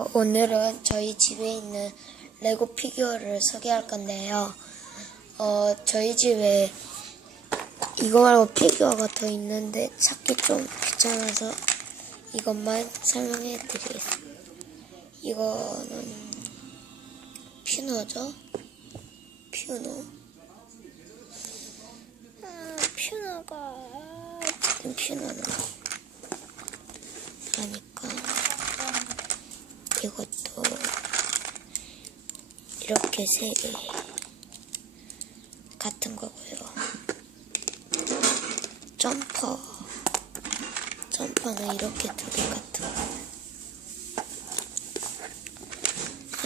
어, 오늘은 저희 집에 있는 레고 피규어를 소개할 건데요. 어, 저희 집에 이거 말고 피규어가 더 있는데 찾기 좀 귀찮아서 이것만 설명해 드리겠습니다. 이거는 퓨너죠? 퓨너. 아, 퓨너가 지금 퓨너는 하니까 이것도 이렇게 세 개 같은 거고요. 점퍼 점퍼는 이렇게 두 개 같은 거.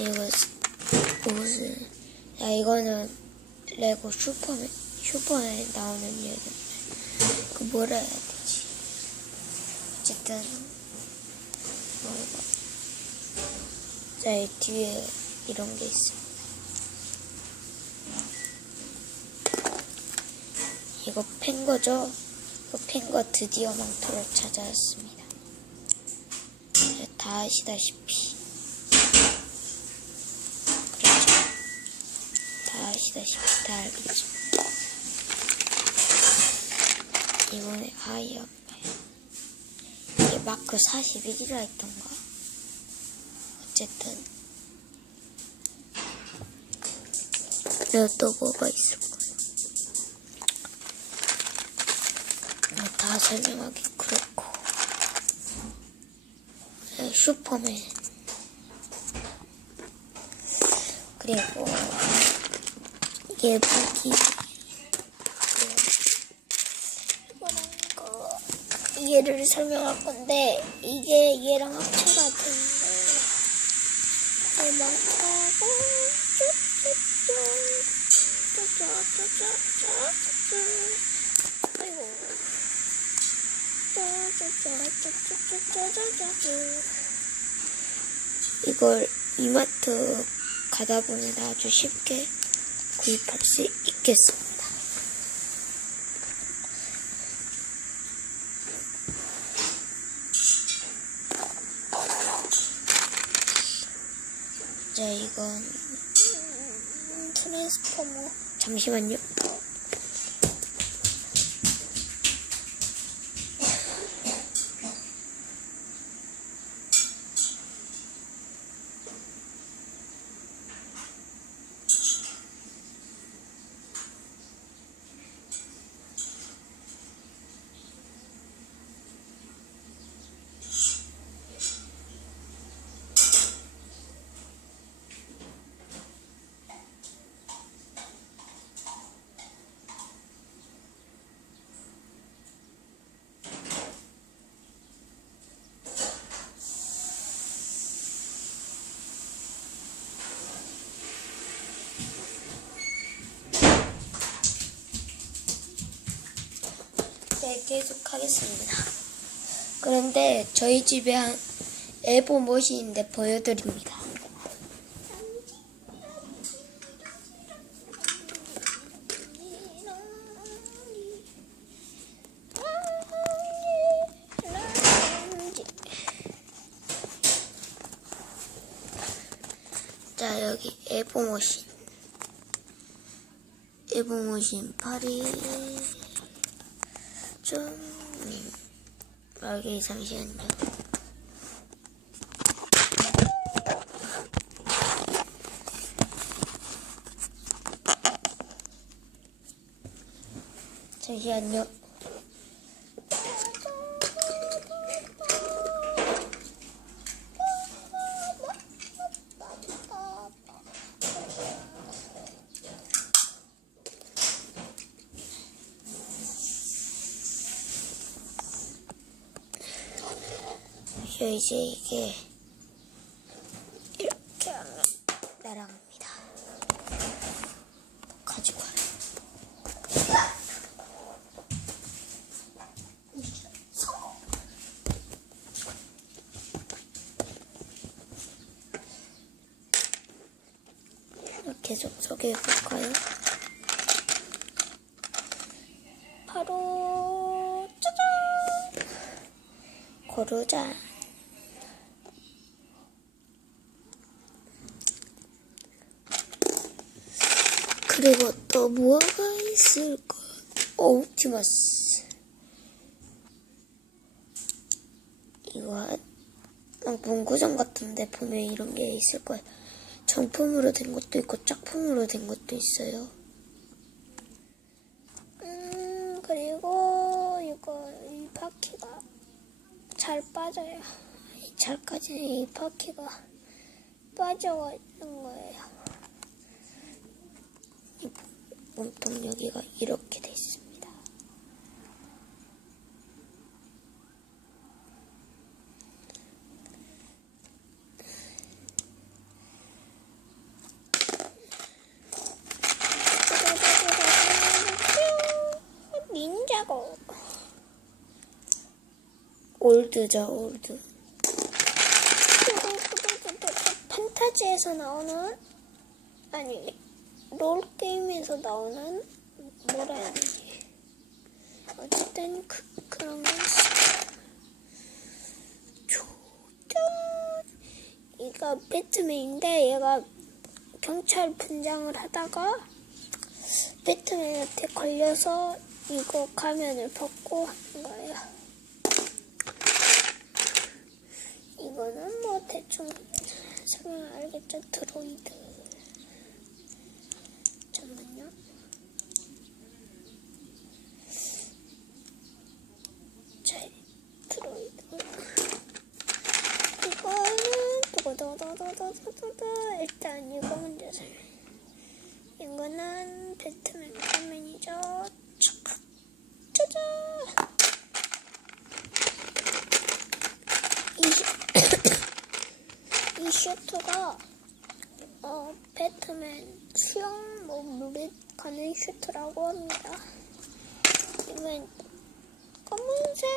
이거 옷은 야 이거는 레고 슈퍼맨 슈퍼맨 나오는 얘기인데 그 뭐라 해야 되지? 어쨌든 뭐 이거 자, 이 뒤에 이런 게 있습니다. 이거 팬 거죠? 이거 팬거 드디어 망토를 찾아왔습니다. 네, 다 아시다시피. 그렇죠. 다 아시다시피 다 알겠죠. 이번에 아이언맨. 이게 마크 41이라 했던가? 어쨌든 그리고 또 뭐가 있을까요? 뭐다 설명하기 그렇고. 네, 슈퍼맨. 그리고 이게 무기. 이거랑 이거 얘를 설명할 건데 이게 얘랑 되는데 대망하고 짜자자자자자자자 아이고 이걸 이마트 가다 보면 아주 쉽게 구입할 수 있겠습니다. 자, 이건 음, 트랜스포머. 잠시만요. 네, 계속 하겠습니다. 그런데 저희 집에 한 에보 못이 있는데 보여드립니다. 자, 여기 에보 머신. 에보 머신 팔이 좀 음, 여기 잠시만요. 잠시만요. 저 이제 이게 이렇게 하면 날아갑니다. 가지고 와요. 계속 소개해 볼까요? 바로 짜잔 고르자 그리고 또 뭐가 있을까? 어, 옵티머스. 이거 막 문구점 같은데 보면 이런 게 있을 거예요. 정품으로 된 것도 있고 짝품으로 된 것도 있어요. 음, 그리고 이거 이 바퀴가 잘 빠져요. 잘까지는 이 바퀴가 빠져가 있는 거예요. 이 몸통 여기가 이렇게 돼 있습니다. 닌자고 올드죠 올드 판타지에서 나오는 아니 롤 게임에서 나오는 뭐라 해야 되지 어쨌든 그, 그런 거 있어 조던 얘가 배트맨인데 얘가 경찰 분장을 하다가 배트맨한테 걸려서 이거 가면을 벗고 하는 거예요. 이거는 뭐 대충 설명 알겠죠? 드로이드. 잠깐만요. 자, 드로이드. 두고두고두고두고두고 일단 이거 먼저 설명. 이거는 배트맨. 촥. 짜잔. 이, 이 슈트가 어 배트맨 수영 뭐 물에 가는 슈트라고 합니다. 이건 검은색.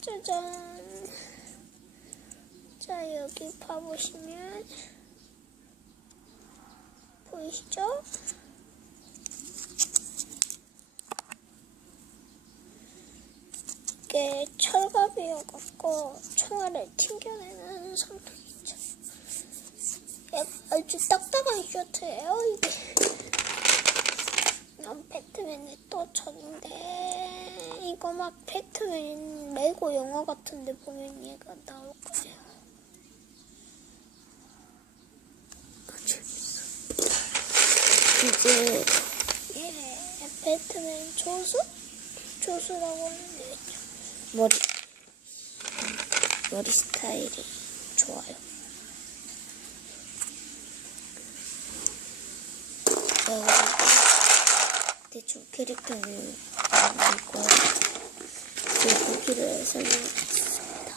짜잔. 자 여기 봐보시면. 보이시죠? 이게 철갑이어갖고 총알을 튕겨내는 성능이죠. 얘 아주 딱딱한 셔츠예요, 이게. 이건 배트맨의 또 적인데, 이거 막 배트맨 레고 영화 같은데 보면 얘가 나올 거예요. 이제 예, 배트맨 조수? 조수라고 하는데 머리 머리 스타일이 좋아요. 여기 대충 캐릭터는 아니고 그 무기를 설명했습니다.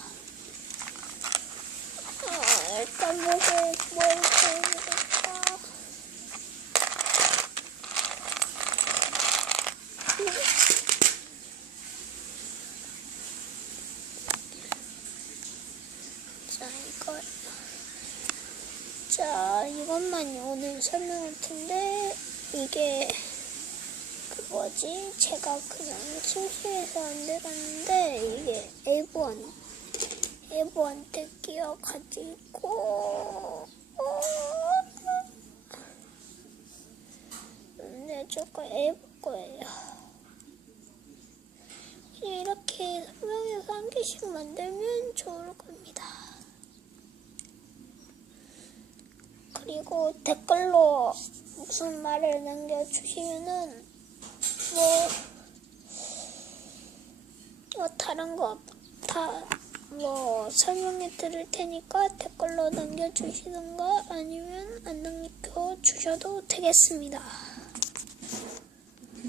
아, 일단 뭘 보여드릴까? 자, 이거. 자, 이것만 오늘 설명할 텐데, 이게, 그 뭐지? 제가 그냥 심심해서 안 돼갔는데, 이게 에이브원, 에이브한테 끼어가지고, 어, 근데 저거 에이브 거예요. 이렇게 설명해서 한 개씩 만들면 좋을 겁니다. 그리고 댓글로 무슨 말을 남겨주시면은 뭐, 뭐 다른 거 다 뭐 설명해 드릴 테니까 댓글로 남겨주시든가 아니면 안 남겨주셔도 되겠습니다.